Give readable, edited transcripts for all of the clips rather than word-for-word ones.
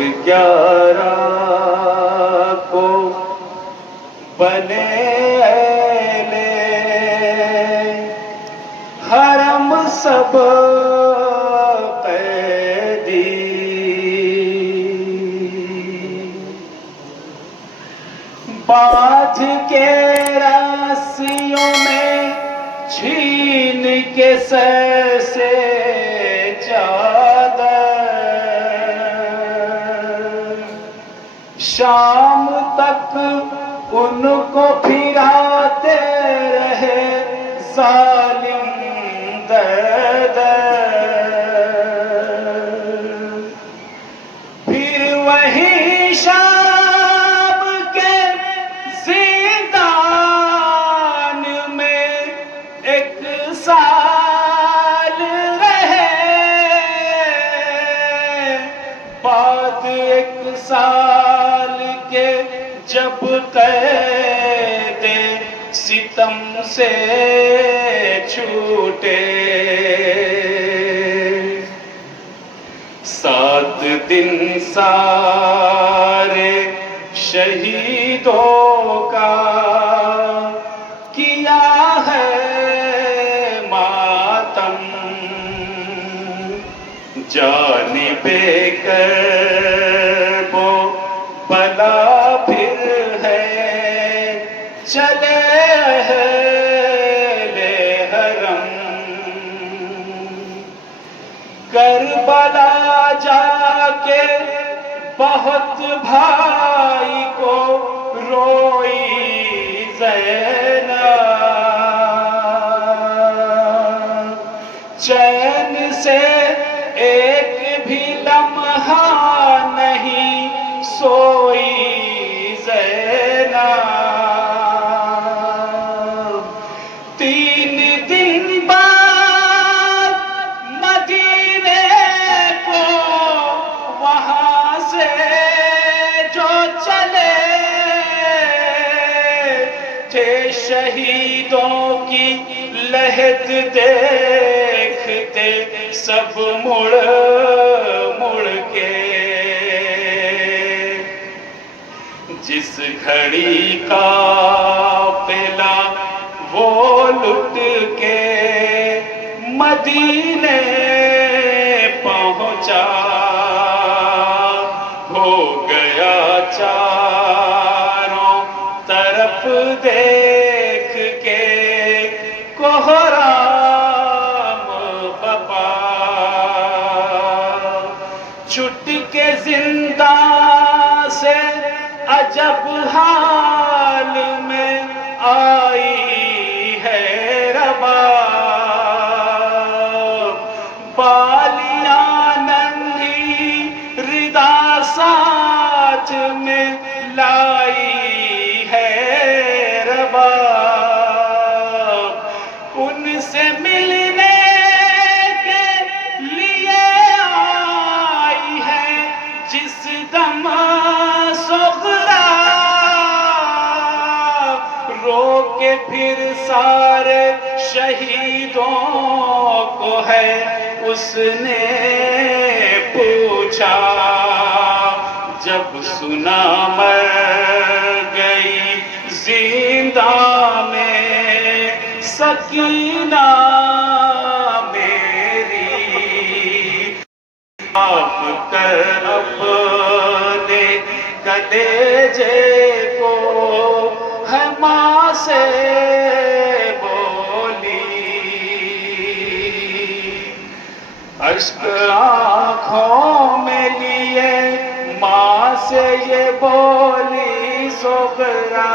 11 को बने ले हरम सब कैदी, बांध के रस्सियों में छीन के सर से चादर, शाम तक उनको फिराते रहे जालिम दर्द। फिर वही शाम के जिंदान में एक साल रहे, बाद एक साल के जब कैदे सितम से छूटे, 7 दिन सारे शहीदों का किया है मातम, जानिबे कर्बो बला फिर है चले अहले हरम। करबला जाके बहुत भाई को रोई ज़ैनब, चैन से एक भी लम्हा नहीं सोई ज़ैनब। 3 दिन बाद मदीने को वहां से जो चले थे, शहीदों की लहद देखते सब मुड़ मुड़ के, जिस घड़ी का पेला वो लुट के मदीने पहुंचा, हो गया चारों तरफ देख के कोहराम बपा। छुट के जिंदा से अजब हाल में आई है रबा, बालियां नन्ही रिदा साथ में लाई है रबा, उनसे मिलने के लिए आई है जिस दम सुगरा, रो के फिर सारे शहीदों को है उसने पूछा, जब सुना मर गई जिंदा में सकीना मेरी, आप कर अपने कलेजे को है माँ से बोली, अश्क आँखों में लिए माँ से ये बोली सोगरा,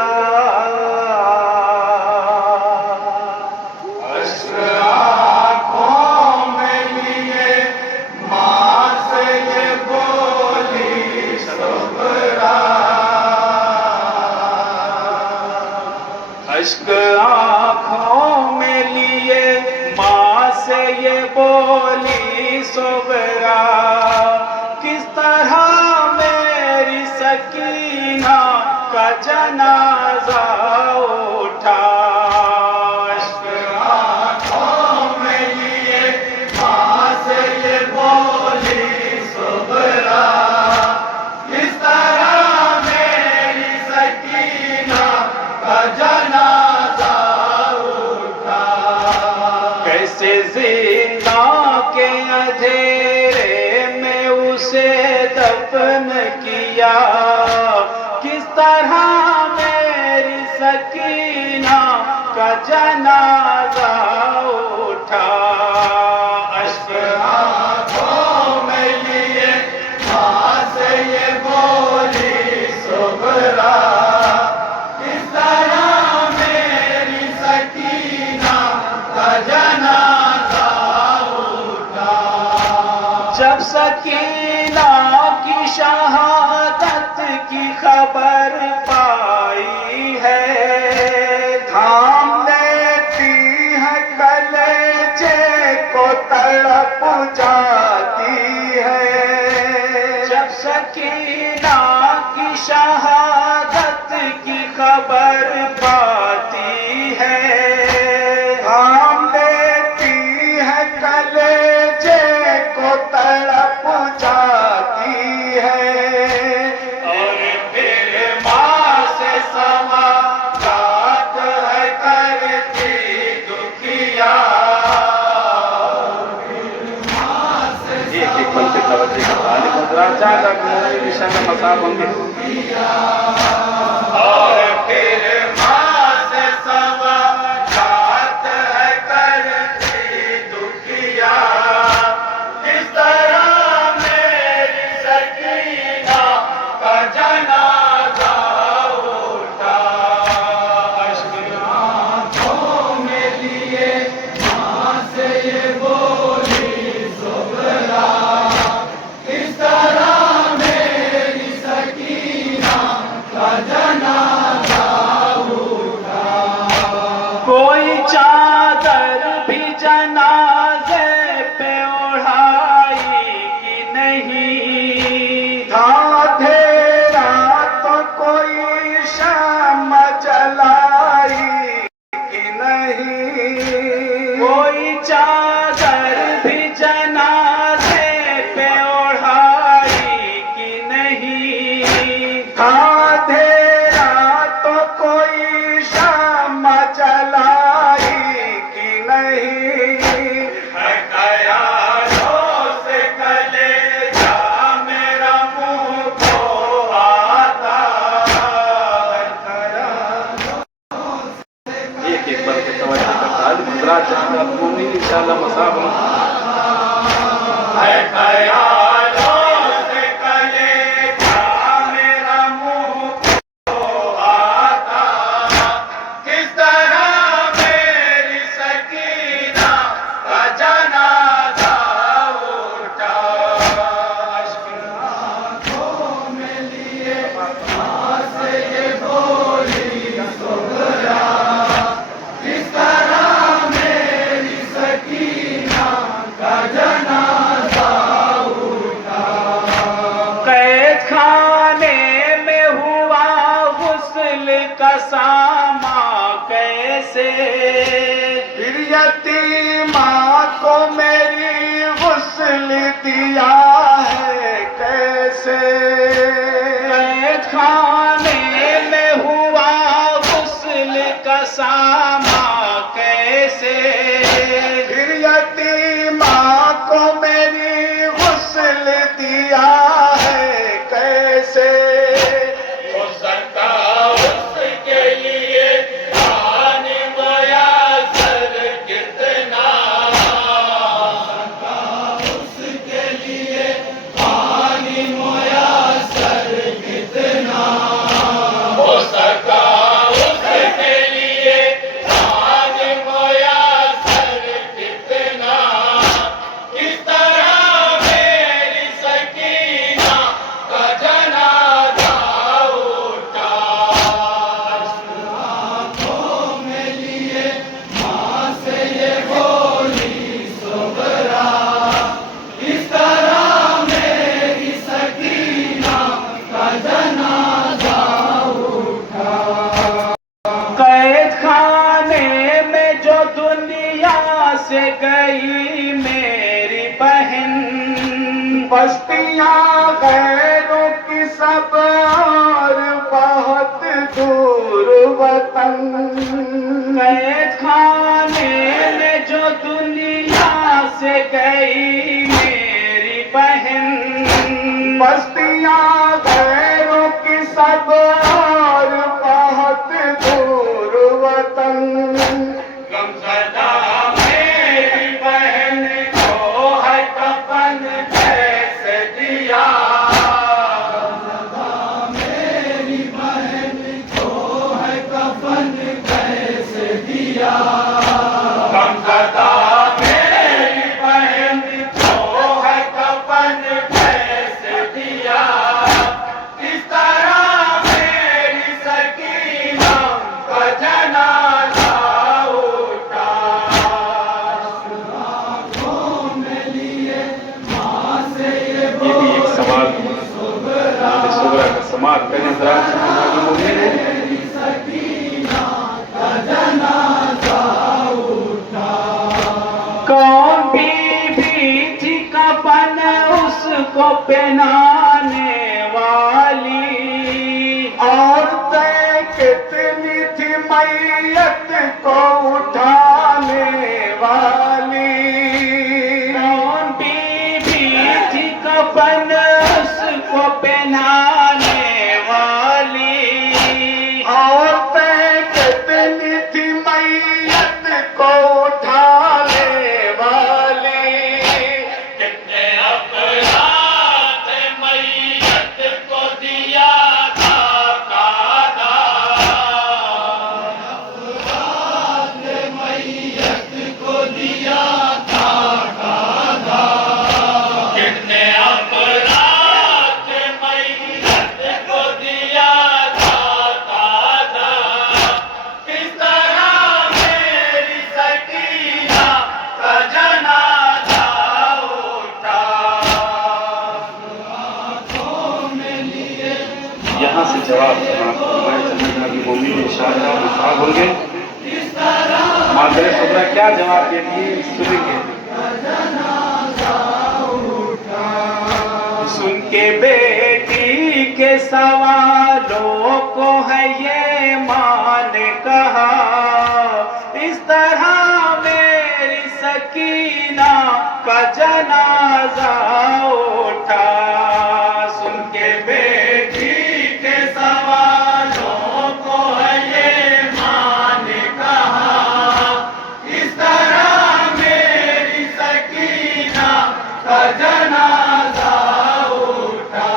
अश्क आँखों में लिए माँ से ये बोली सोगरा, किस तरह मेरी सकीना का जनाजा उठा, अश्क आँखों में लिए माँ से ये बोली सोगरा, किया, किस तरह मेरी सकीना का जनाजा उठा। अश्क आंखों में लिए माँ से ये बोली सुगरा, किस तरह मेरी सकीना का जनाजा उठा। जब सकीना की शहादत की खबर पाई है, थाम देती है कलेजे को तड़प जाती है। जब सकीना की शहादत की खबर पाती है, थाम देती है कलेजे को तड़प जाती है। और फिर माँ से समाप्त है करती दुखिया। एक पल के तवज्जो का तालिब मुद्रा चाहता कि विषय में मसाब होंगे। और फिर माँ से समाप्त है करती दुखिया, किस तरह मेरी सकीना का जनाजा उठा। अश्क आंखों में लिए माँ से ये बोली सुगरा, किस तरह मेरी सकीना का जनाजा उठा। कोई चादर भी जनाजे पे ओढ़ाई कि नहीं, था अंधेरा तो कोई शाम जलाई कि नहीं। कोई चादर भी जनाजे पे ओढ़ाई कि नहीं, था अंधेरा तो कोई शाम जलाई कि नहीं। है ख्यालों से कलेजा मेरा मुँह को आता, एक एक बार के तवज्जो का तालिब मुद्रा चाहता हूँ इंशाअल्लाह मसाब है। ख्यालों से कलेजा मेरा मुँह को आता, किस तरह मेरी सकीना का जनाजा उठा। अश्क आंखों में लिए माँ से ये बोली सुगरा, किस तरह मेरी सकीना का जनाजा उठा। कैद खाने में हुआ गुस्ल का सामा कैसे, फिर यतीमा को मेरी गुस्ल दिया है कैसे। कैद खाने में हुआ गुस्ल का सामा कैसे, फिर यतीमा को मेरी गुस्ल दिया है कैसे। हो सकता उसके लिए पानी मुयस्सर कितना, उसके लिए पानी मुयस्सर कितना। हो सकता उसके लिए पानी मुयस्सर कितना, किस तरह मेरी सकीना का जनाजा उठा। आँखों में लिए माँ से ये बोली सुगरा, किस तरह मेरी सकीना का जनाजा उठा। कैद खाने में जो दुनिया से गई मेरी बहन, बस्तियाँ गैरों की सब और बहुत दूर वतन। कैद खाने में जो दुनिया से गई मेरी बहन, बस्तियाँ गैरों समाप्त करें। कौन बीबी थी कफन उसको पहनाने वाली, औरतें कितनी थी मैयत को उठाने वाली। कौन बीबी थी कफन उसको पहनाने वाली, औरतें कितनी थी मैयत को उठाने वाली। कितने अपराध मैयत को दिया था कादा, अपराध मैयत को दिया था कादा। कितने अपराध मैयत को दिया था कादा। किस तरह मेरी सकीना का जनाजा उठा। यहाँ से जवाब मोमिन इंशाअल्लाह मुसाब होंगे। मादरे सुबरा क्या जवाब देती है सुनेंगे। सुन के बेटी के सवालों को है ये माँ ने कहा, इस तरह मेरी सकीना का जनाजा उठा। सुन के बेटी के सवालों को है ये माँ ने कहा, इस तरह मेरी सकीना का जनाजा उठा।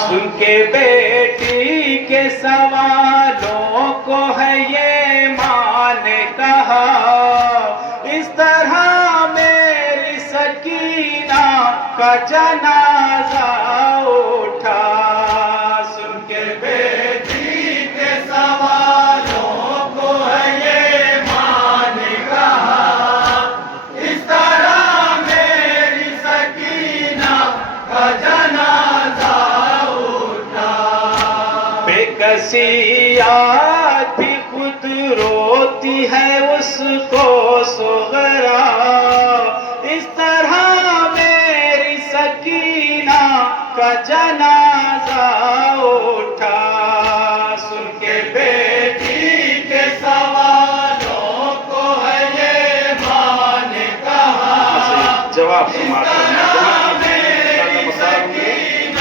सुन के बेटी के सवालों को है ये माँ ने कहा, इस तरह मेरी सकीना का जनाजा उठा। सुन के बेटी के सवालों को है ये माँ ने कहा, इस तरह मेरी सकीना का जनाजा उठा। बेकसी आज भी खुद रोती है उसको सुगरा, इस तरह मेरी सकीना का जनाजा उठा। सुन के बेटी के सवालों को है ये माँ ने कहा, जवाब समाप्त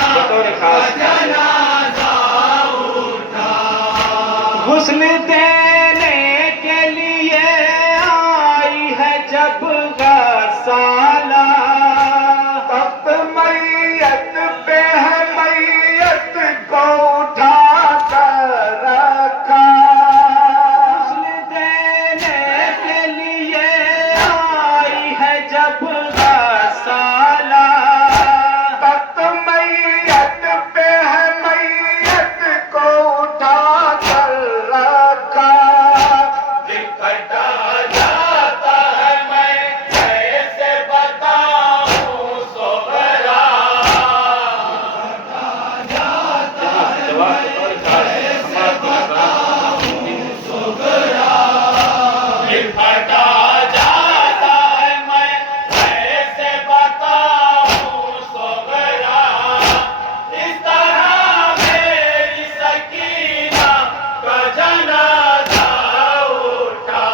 बतौर खास हुस्न देने के लिए आई है जब गसाला, तब मैयत पे है मैयत को उठा कर रखा। हुस्न देने के लिए आई है जब गसाला, तब मैयत पे है मैयत को उठा कर रखा। लिपटा जाता है मैं कैसे बताऊं सोबरा। जवाब बतौर खास लिपटा जाता है मैं कैसे बताऊं सोबरा। इस तरह मेरी सकीना का जनाजा उठा।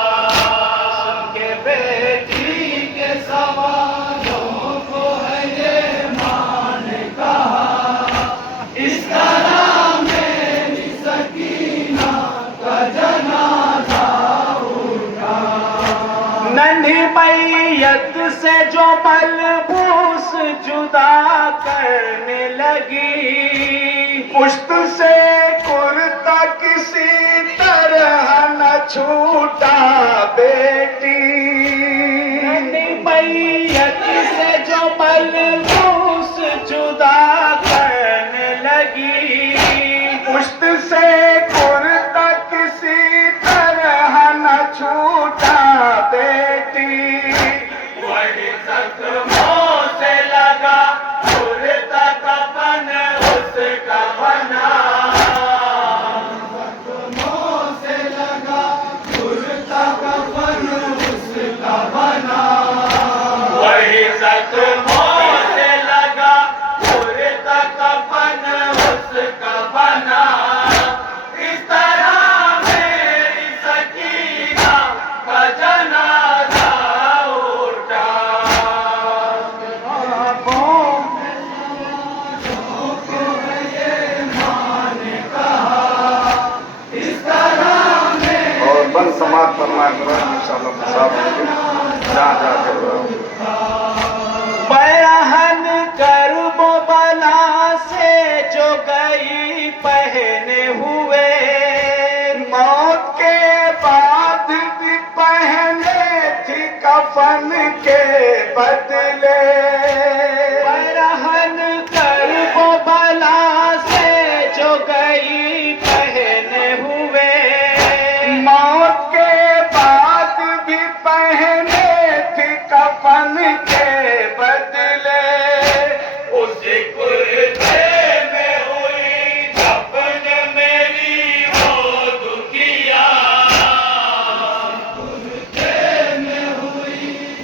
सुन के बेटी के सवालों को है ये माँ ने कहा, इस तरह मेरी सकीना का जनाजा उठा। नन्ही मैयत से जो मलबूस जुदा करने लगी, पुश्त से कुर्ता किसी तरह न छूटा बेटी। नन्ही मैयत से जो मलबूस जुदा करने लगी, पुश्त से कुर्ता किसी तरह न छूटा बेटी। बड़ी जख्मों से लगा कुर्ता कफन उसका बना फरमा करो इंशाल्लाह मसाब होंगे जहाँ जहाँ कर बयान करबो बला से जो गई पहने हुए, मौत के बाद भी पहने थी कफन के बदले। बयान करबो बला से जो गई पहने हुए, मौत के बाद भी पहने थी कफन के बदले। उसी कुर्ते में हुई दफन मेरी वो दुखिया,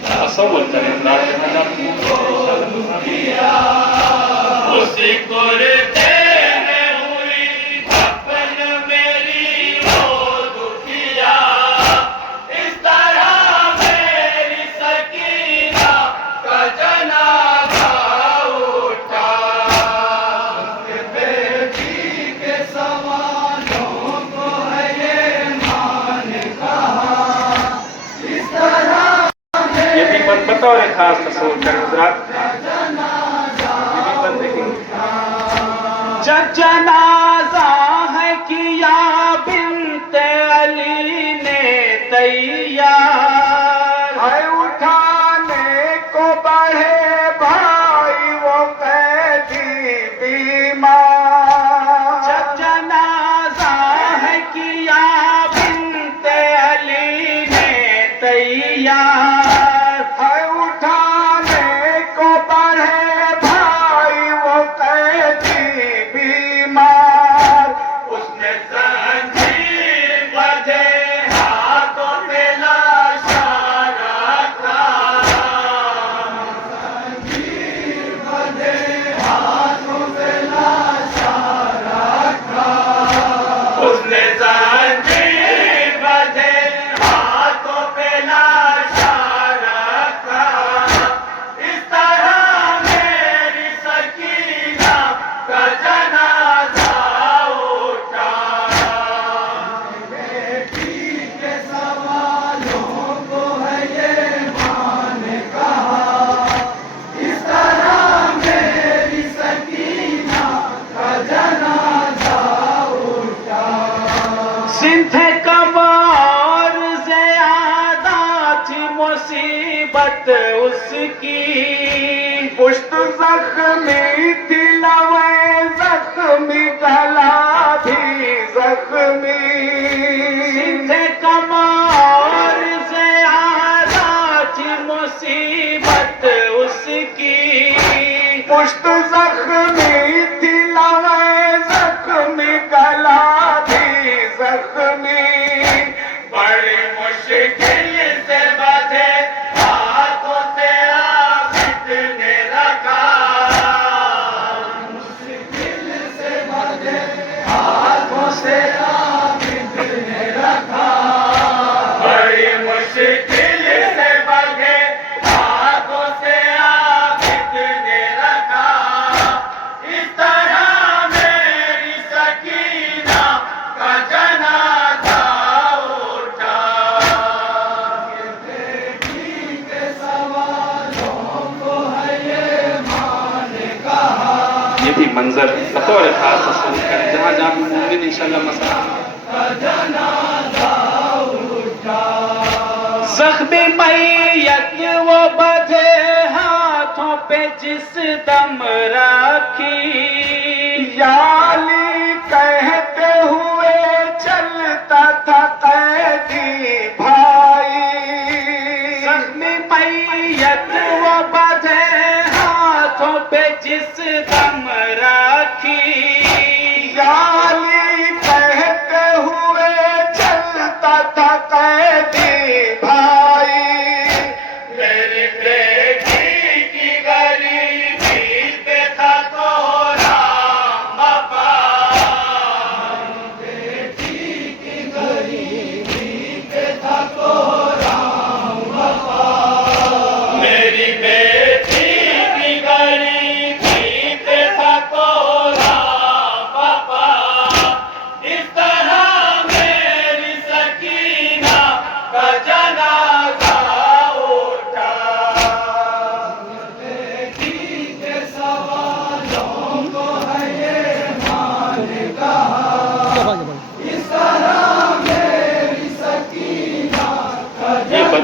तसव्वुर करें उसी कुर्ते में हुई दफन मेरी वो दुखिया। इस तरह मेरी सकीना का जनाजा उठा। बेटी के सवालों को है ये मान कहा, इस तरह ये भी बंद बतौर खास तस्वीर करें हजरात, ये भी बंद देखेंगे। जब जनाजा है किया बिन्ते अली ने तैयार, है उठाने को बढ़े भाई वो कैदी बीमार। जब जनाजा है किया बिन्ते अली ने तैयार, है उठाने को बढ़े भाई वो कैदी बीमार। उसने जंजीर बजे हाथों पे लाशा रखा। जंजीर बजे हाथों पे लाशा रखा। उसने जंजीर बजे हाथों पे लाशा रखा। इस तरह मेरी सकीना का जनाजा उठा। बेटी के सवालों को है ये मान कहा, इस तरह मेरी सकीना का जनाजा उठा। सिंथे कबार ज़्यादा थी मुसीबत उसकी, पुष्ट जख्मी थी लवे जख्मी गला भी जख्मी। सिंथे कबार ज़्यादा थी मुसीबत उसकी, पुष्ट जख्मी थी लवे जख्मी गला भी जख्मी। बड़ी मुश्किल से बधे हाथों से आबिद ने रखा। मुश्किल से बधे हाथों से आबिद ने रखा। बड़ी मुश्किल से बधे हाथों से आबिद ने रखा। इस तरह मेरी सकीना का जनाजा उठा। बेटी के सवालों को है ये मान कहा, ये भी मंजर बतौर खास तस्वीर करें जहाँ जहाँ भी मुमकिन इंशाल्लाह मसाब। जख्मी मैयत वो बधे हाथों पे जिस दम राखी। याली कहते हुए चलता था कैदी भाई। जख्मी मैयत वो बधे हाथों पे जिस दम राखी। याली कहते हुए चलता था कैदी भाई। मेरी बेटी की गरीबी पे था तो राम बाबा।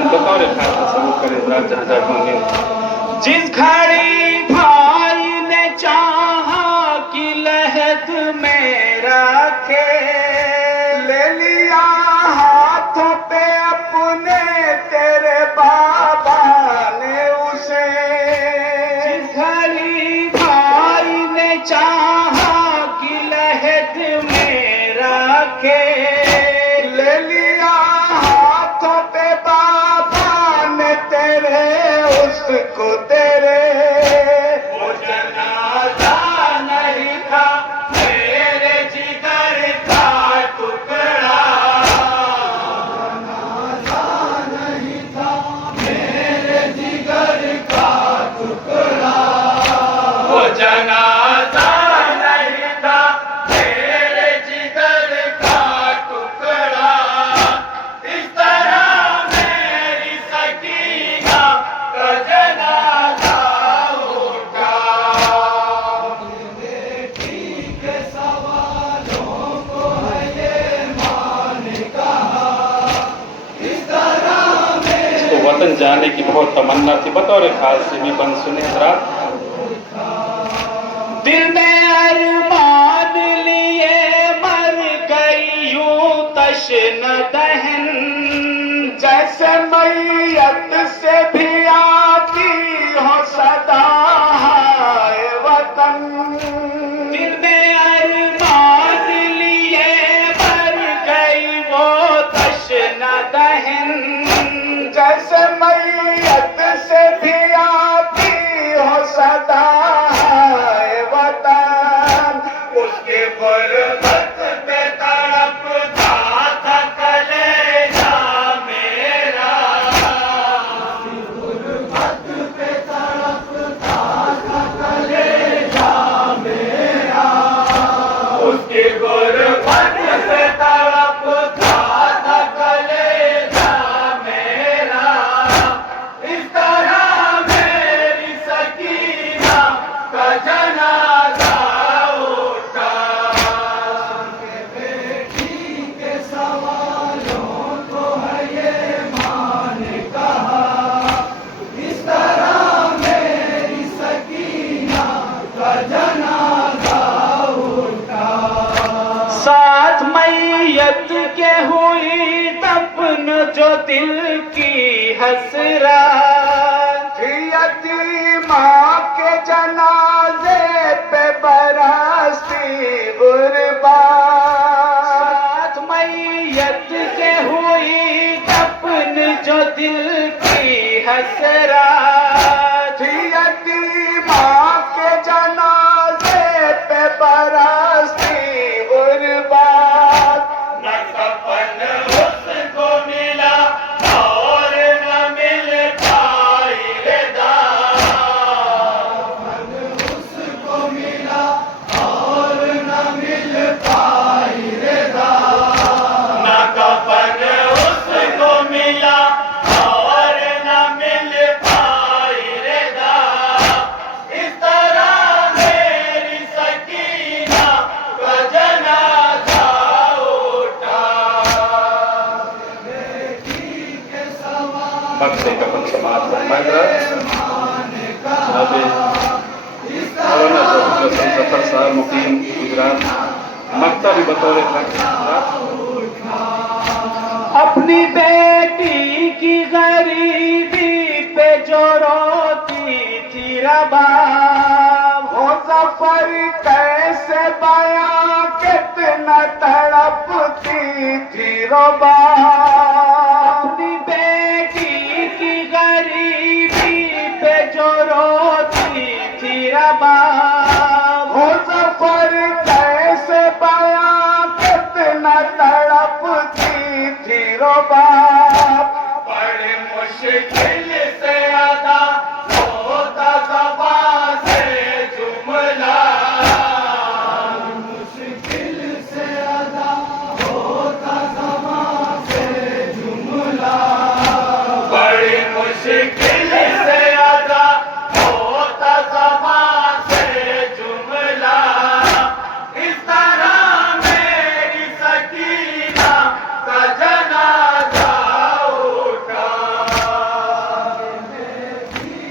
बतौर खास सबूत करे हजरात जहाँ जहाँ होंगे। जिस घड़ी भाई ने चाहा कि लहद में रखे, ले लिया हाथों पे अपने तेरे बाबा ने उसे। जिस घड़ी भाई ने चाहा कि लहद में रखे, ले लिया हाथों पे बाबा ने तेरे उसको तेरे। वो जनाजा नहीं था मेरे जिगर का टुकड़ा, वो जनाजा नहीं था मेरे जिगर का टुकड़ा। इस तरह मेरी सकीना का जनाजा उठा। इसको वतन जाने की बहुत तमन्ना थी। बतौर खास से भी बंद सुने हजरात। दिल में अरमान लिए मर गई यूं तश्न दहन, जैसे मैयत से भी आती हो सदा हाय वतन। दिल में अरमान लिए मर गई वो तश्न दहन, जैसे मैयत से भी आती हो सदा हाय वतन। उसके गुर्बत पे तड़पता था कलेजा मेरा, उसके गुर्बत पे तड़पता था कलेजा मेरा। इस तरह मेरी सकीना का जनाजा उठा। साथ मैयत के हुई दफन जो दिल की हसरत, यतीमा के जनाजे पे बरसती गुरबात। साथ मैयत के हुई दफन जो दिल की हसरत, यतीमा के जनाजे पे बरसती गुरबात। न कफन उसको मिला और न मिल पाई रदा, न कफन उसको मिला और न मिल पाई रदा। इस तरह मेरी सकीना का जनाजा उठा। मक्से कफन समाज फरमाएगा। जनाब मौलाना ज़फ़र हसन ज़फ़र साहब मुकीम गुजरात मक्ता भी बतौर खास। अपनी बेटी की गरीबी पे जो रोती थी रबाब, हो ज़फ़र कैसे बयां कितना तड़पती थी रुबाब। अपनी बेटी की गरीबी पे जो रोती थी रबाब, हो ज़फ़र कैसे बयां कितना तड़पती थी रुबाब। बड़ी मुश्किल